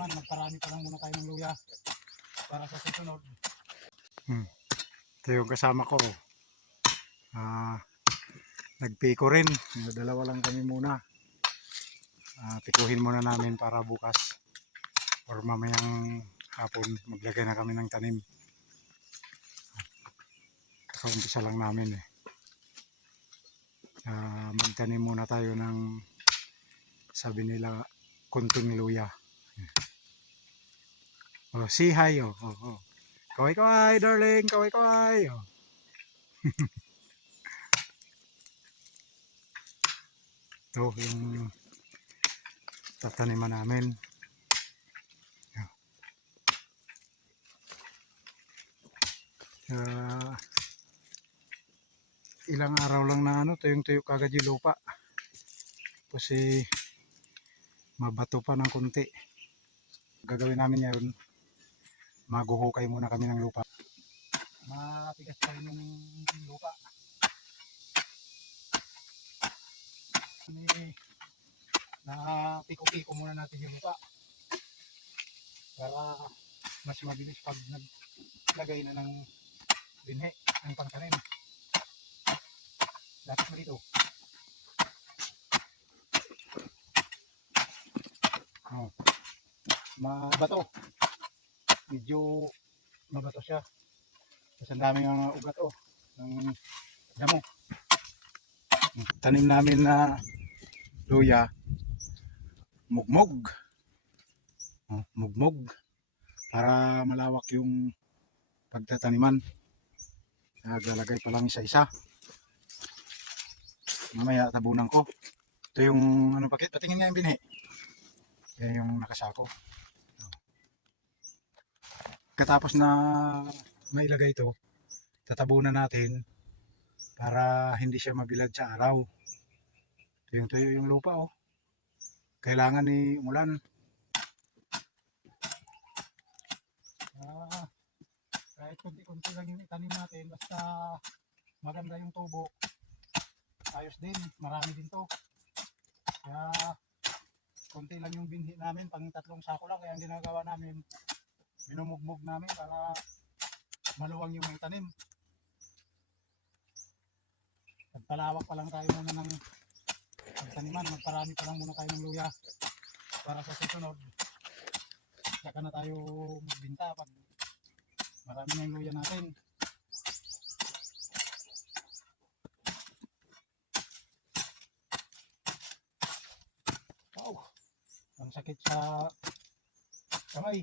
taniman. Magparami pa lang muna tayo ng luya para sa susunod. Ito yung kasama ko. Nagpiko rin. Dalawa lang kami muna. Pikuhin muna namin para bukas or mamayang hapon maglagay na kami ng tanim. Kaumpisa lang namin eh. Magtanim muna tayo ng, sabi nila, kunting luya. Oh, say hi oh. Kaway kaway darling, kaway kaway oh. Ito yung tataniman namin. Ilang araw lang na tuyong-tuyo kagad yung lupa. Kasi mabato pa ng konti. Gagawin namin ngayon, maguhukay muna kami ng lupa. Matigas pa rin yung lupa. Piko-piko muna natin yung lupa para mas mabilis pag naglagay na ng binhi ng pangtanim. Dapat mo dito. Mabato. Medyo mabato siya. Kasi ang daming ugat ng damo. Tanim namin na luya, mugmog. Mugmog para malawak yung pagtataniman. Naglalagay pa lang isa-isa. Mamaya tabunan ko. Ito yung patingin nga yung binhi. Yan yung nakasako. Katapos na mailagay ito, tatabunan natin para hindi siya mabilad sa araw. Tuyo yung lupa Kailangan ni umulan. Kahit kunti-kunti lang yung itanim natin, basta maganda yung tubo, ayos din, marami din to. Kaya kunti lang yung binhi namin, pang 3 sako lang. Kaya ang ginagawa namin, minumugmog namin para maluwang yung itanim. Pagpalawak pa lang tayo muna ng pagtaniman, magparami pa lang muna tayo ng luya para sa susunod. Saka na tayo magbinta pag marami na yung luya natin. Wow, ang sakit sa kamay.